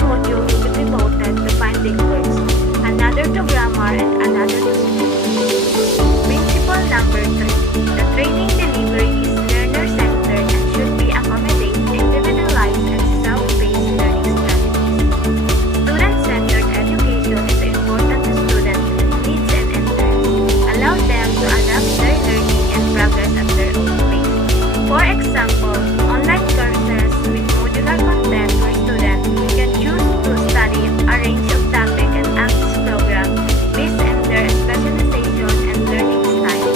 module will be devoted to finding words, another to grammar, and another to speech. Principle number 3. The training delivery is learner-centered and should be accommodate individualized and self-paced learning strategies. Student-centered education is important to student needs and interests. Allow them to adapt their learning and progress at their own pace. For example, online courses with modular content where students can choose to study a range of topics and access programs based on their specialization and learning style.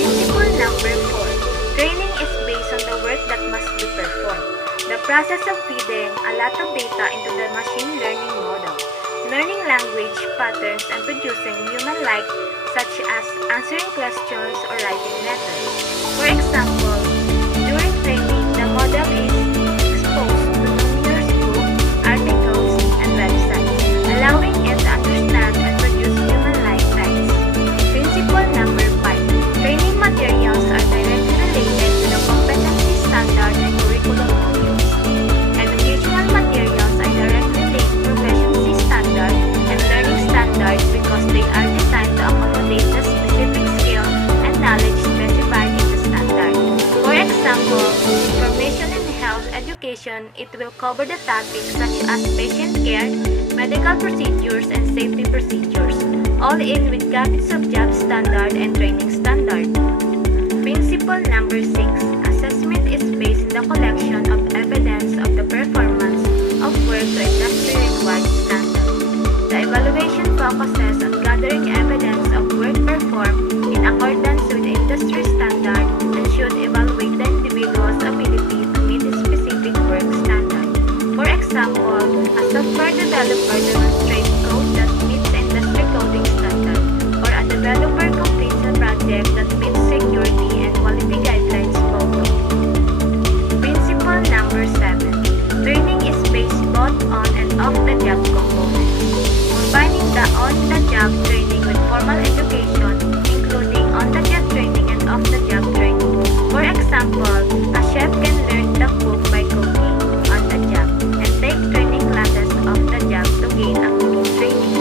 Principle number 4. Training is based on the work that must be performed. The process of feeding a lot of data into the machine learning model, learning language patterns, and producing human-like such as answering questions or writing letters. For example, during training, the model is exposed to numerous books, articles, and websites, allowing it to understand and produce human-like text. Principle number 5. Training materials are directly related to the competency standard and curriculum modules. Educational materials are directly linked to proficiency standard and learning standards because they are designed to accommodate the specific skill and knowledge specified in the standard. For example, information in health education, it will cover the topics such as patient care, medical procedures, and safety procedures, all in with gaps of job standard and training standard. Principle number 6. Assessment is based on the collection of evidence of the performance of work to industry-required standards. The evaluation focuses on gathering evidence of work performed in accordance with the industry standard and should evaluate the individual's ability to meet a specific work standard. For example, a software developer demonstrates code that meets the industry coding standard, or a developer completes a project that meets security and quality guidelines both. Principle number 7. Training is based both on and off the job components, combining the on-the-job training with formal education, including on-the-job training and off-the-job training. For example, a chef can learn to cook by cooking on the job and take training classes off the job to gain a cooking training.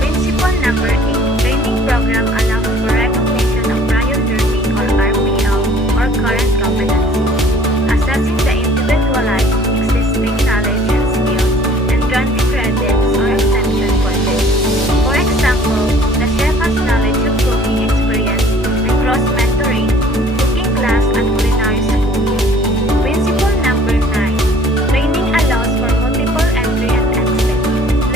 Principle number 8. Training program allows for recognition of prior learning or RPL or current competency, assessing the individualized existing knowledge and skills, and granting credits or exemption for this. For example, the chef has knowledge of cooking experience and cross-mentoring, cooking class at culinary school. Principle number 9. Training allows for multiple entry and exit.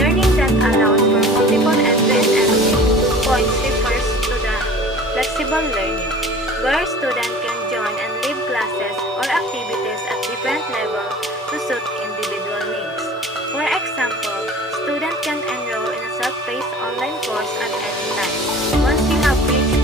Learning that allows for multiple entry and exit points refers to the flexible learning, where students can join and leave classes or activities at different levels to suit individual needs. For example, students can enroll in a self-paced online course at any time. Once you have reached